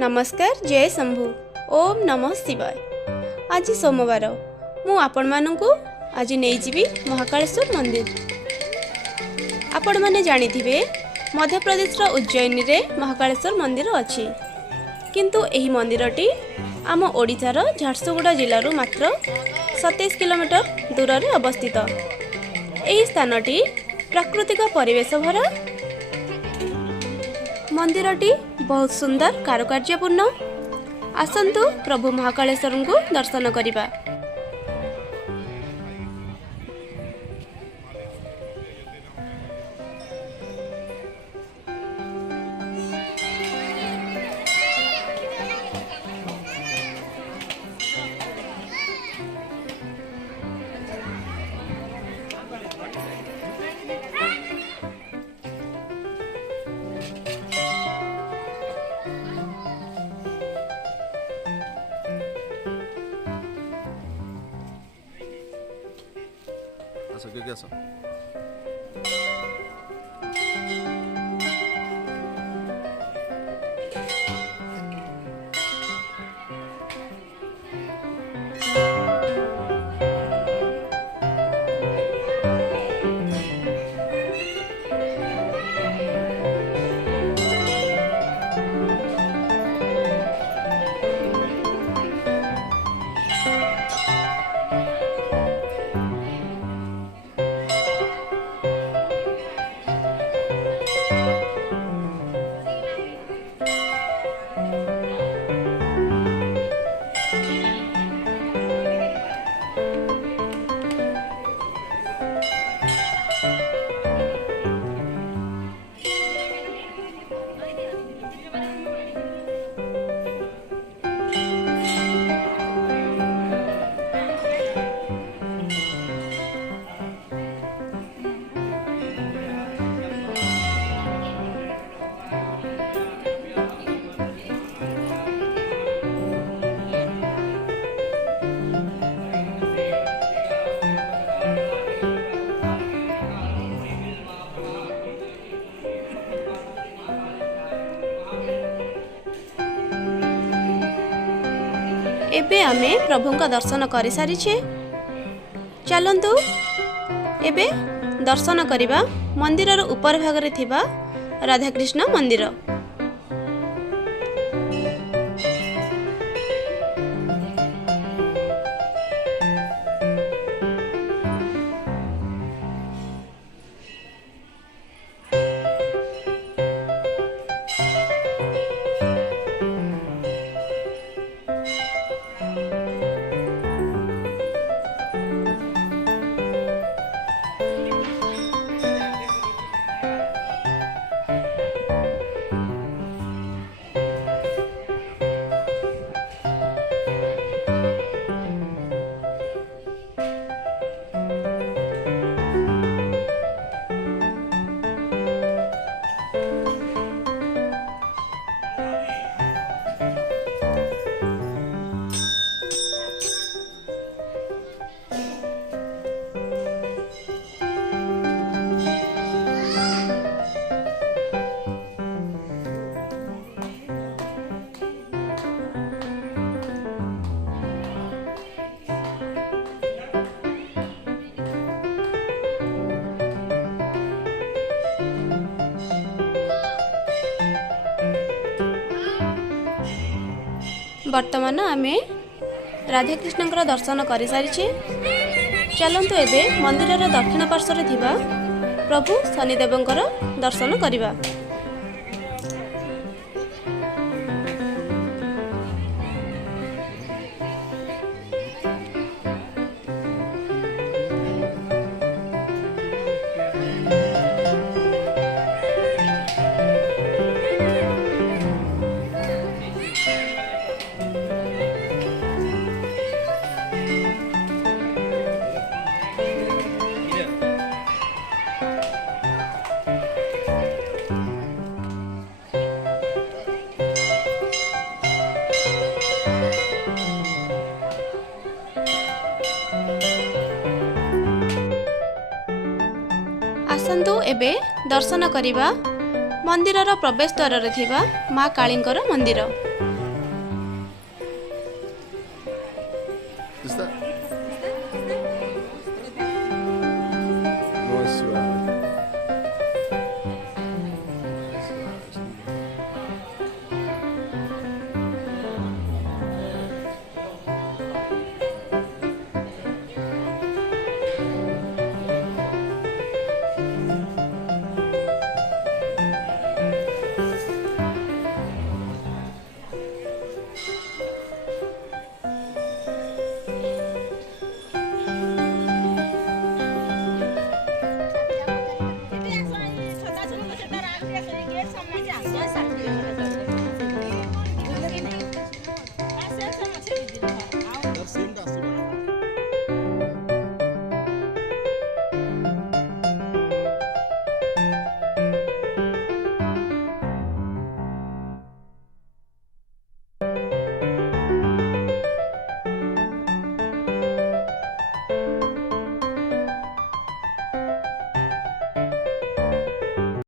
नमस्कार जय शंभु ओम नमः शिवाय। आज सोमवार मु आपण मानू आज नहीं जीवी महाकालेश्वर मंदिर। आपण माने जानिथिबे मध्य प्रदेश उज्जैन रे महाकालेश्वर मंदिर अछि, किंतु एही मंदिरटी आम ओडिशार झारसुगुड़ा जिल्लारू मात्र 27 किलोमीटर दूर रे अवस्थित। एही स्थानटी प्राकृतिक परिवेश भरा। मंदिरटी बहुत सुंदर कारुकार्यपूर्ण। आसंतु प्रभु महाकालेश्वर को दर्शन करिबा। क्या एबे आमे प्रभु का दर्शन करि सारिछे। चलंतु एबे दर्शन करिबा मंदिरर ऊपर भागरे थिबा राधा कृष्ण मंदिर। वर्तमान आमे राधा कृष्ण दर्शन कर सारी। चलंतु एबे मंदिरर दक्षिण पार्श्व थिबा प्रभु शनिदेवंकर दर्शन करिबा। आसंतु एबे दर्शन करिबा मंदिरर प्रवेश द्वार रे थिबा माँ कालींकर मंदिर।